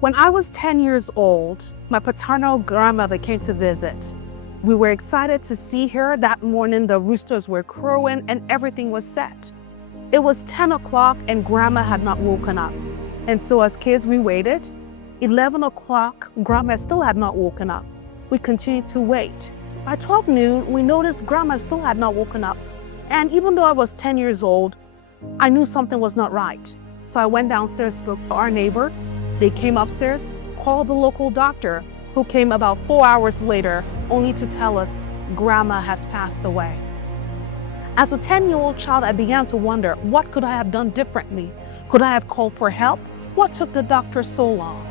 When I was 10 years old, my paternal grandmother came to visit. We were excited to see her. That morning, the roosters were crowing and everything was set. It was 10 o'clock and Grandma had not woken up. And so as kids, we waited. 11 o'clock, Grandma still had not woken up. We continued to wait. By 12 noon, we noticed Grandma still had not woken up. And even though I was 10 years old, I knew something was not right. So I went downstairs, spoke to our neighbors. They came upstairs, called the local doctor, who came about 4 hours later, only to tell us Grandma has passed away. As a 10-year-old child, I began to wonder, what could I have done differently? Could I have called for help? What took the doctor so long?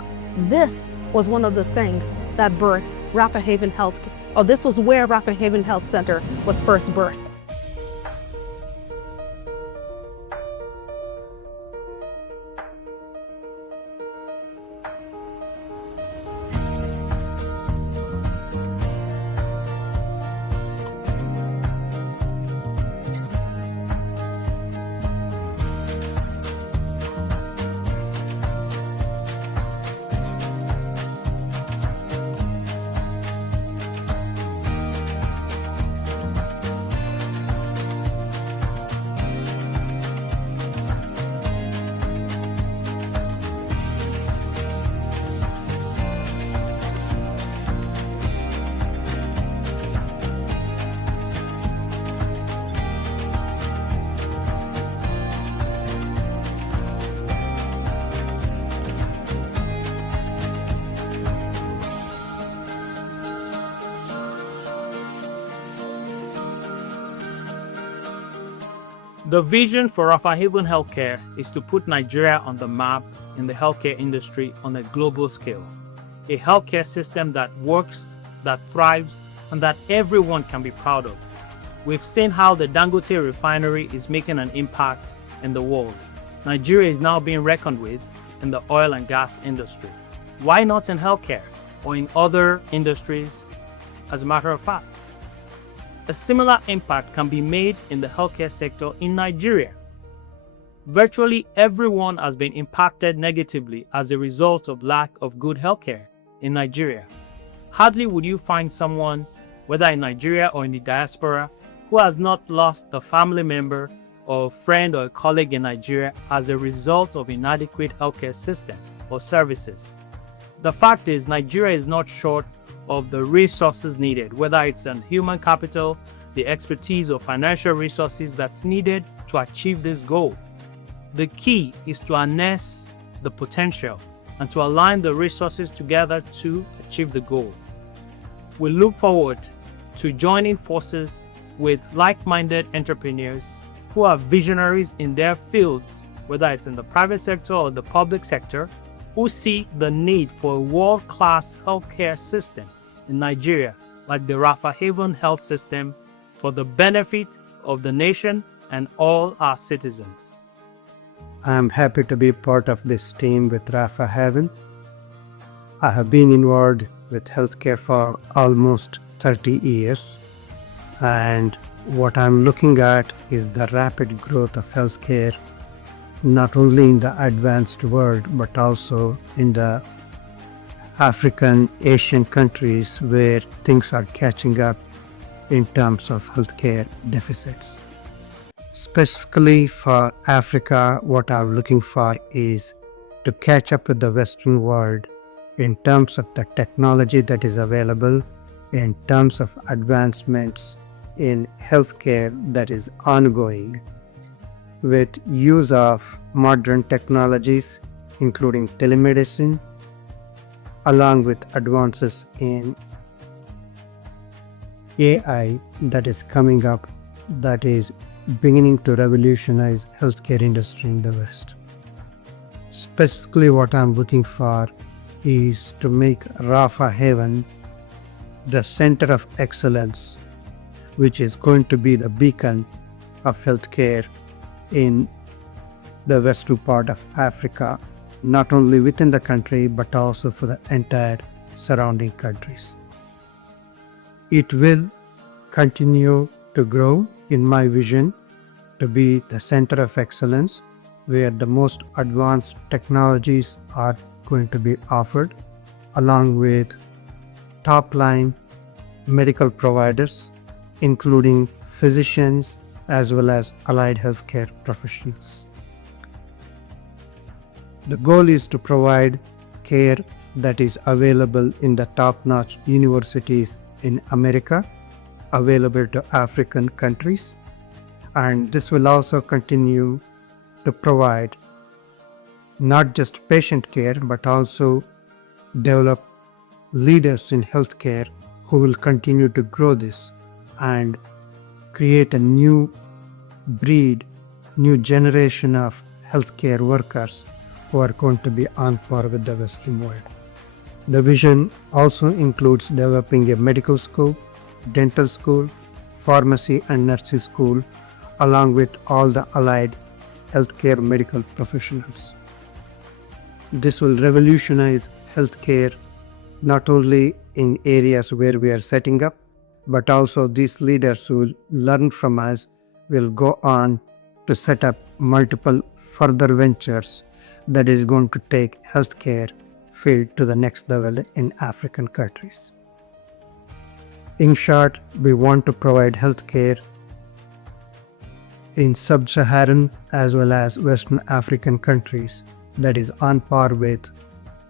This was one of the things that birthed Rapha Haven Health, or this was where Rapha Haven Health Center was first birthed. The vision for Rapha Haven Healthcare is to put Nigeria on the map in the healthcare industry on a global scale. A healthcare system that works, that thrives, and that everyone can be proud of. We've seen how the Dangote refinery is making an impact in the world. Nigeria is now being reckoned with in the oil and gas industry. Why not in healthcare or in other industries, as a matter of fact? A similar impact can be made in the healthcare sector in Nigeria. Virtually everyone has been impacted negatively as a result of lack of good healthcare in Nigeria. Hardly would you find someone, whether in Nigeria or in the diaspora, who has not lost a family member or a friend or a colleague in Nigeria as a result of inadequate healthcare system or services. The fact is, Nigeria is not short of the resources needed, whether it's in human capital, the expertise or financial resources that's needed to achieve this goal. The key is to harness the potential and to align the resources together to achieve the goal. We look forward to joining forces with like-minded entrepreneurs who are visionaries in their fields, whether it's in the private sector or the public sector, who see the need for a world-class healthcare system in Nigeria, like the Rapha Haven Health System, for the benefit of the nation and all our citizens. I am happy to be part of this team with Rapha Haven. I have been involved with healthcare for almost 30 years, and what I'm looking at is the rapid growth of healthcare, not only in the advanced world, but also in the African, Asian countries where things are catching up in terms of healthcare deficits. Specifically for Africa, what I'm looking for is to catch up with the Western world in terms of the technology that is available, in terms of advancements in healthcare that is ongoing, with use of modern technologies, including telemedicine, along with advances in AI that is coming up, that is beginning to revolutionize healthcare industry in the West. Specifically, what I'm looking for is to make Rapha Haven the center of excellence, which is going to be the beacon of healthcare in the western part of Africa, not only within the country, but also for the entire surrounding countries. It will continue to grow, in my vision, to be the center of excellence, where the most advanced technologies are going to be offered, along with top-line medical providers, including physicians as well as allied healthcare professionals. The goal is to provide care that is available in the top-notch universities in America, available to African countries, and this will also continue to provide not just patient care but also develop leaders in healthcare who will continue to grow this and create a new breed, new generation of healthcare workers who are going to be on par with the Western world. The vision also includes developing a medical school, dental school, pharmacy and nursing school, along with all the allied healthcare medical professionals. This will revolutionize healthcare not only in areas where we are setting up, but also these leaders who will learn from us will go on to set up multiple further ventures that is going to take healthcare field to the next level in African countries. In short, we want to provide healthcare in sub-Saharan as well as Western African countries that is on par with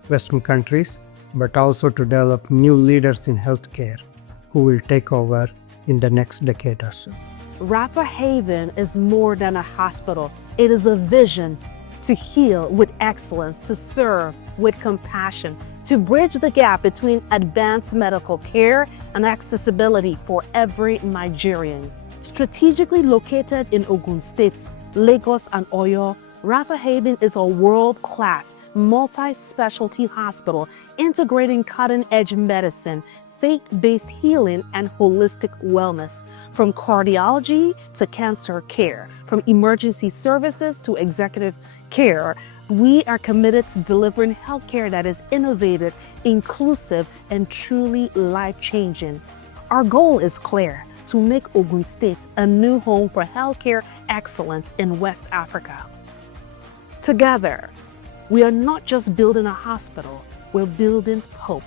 Western countries, but also to develop new leaders in healthcare who will take over in the next decade or so. Rapha Haven is more than a hospital. It is a vision to heal with excellence, to serve with compassion, to bridge the gap between advanced medical care and accessibility for every Nigerian. Strategically located in Ogun State, Lagos, and Oyo, Rapha Haven is a world-class, multi-specialty hospital integrating cutting-edge medicine, faith-based healing, and holistic wellness. From cardiology to cancer care, from emergency services to executive care, we are committed to delivering healthcare that is innovative, inclusive, and truly life-changing. Our goal is clear: to make Ogun State a new home for healthcare excellence in West Africa. Together, we are not just building a hospital, we're building hope.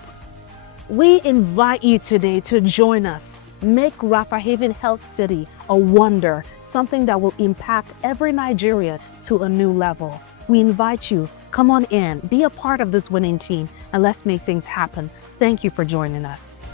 We invite you today to join us. Make Rapha Haven Health City a wonder, something that will impact every Nigerian to a new level. We invite you, come on in, be a part of this winning team, and let's make things happen. Thank you for joining us.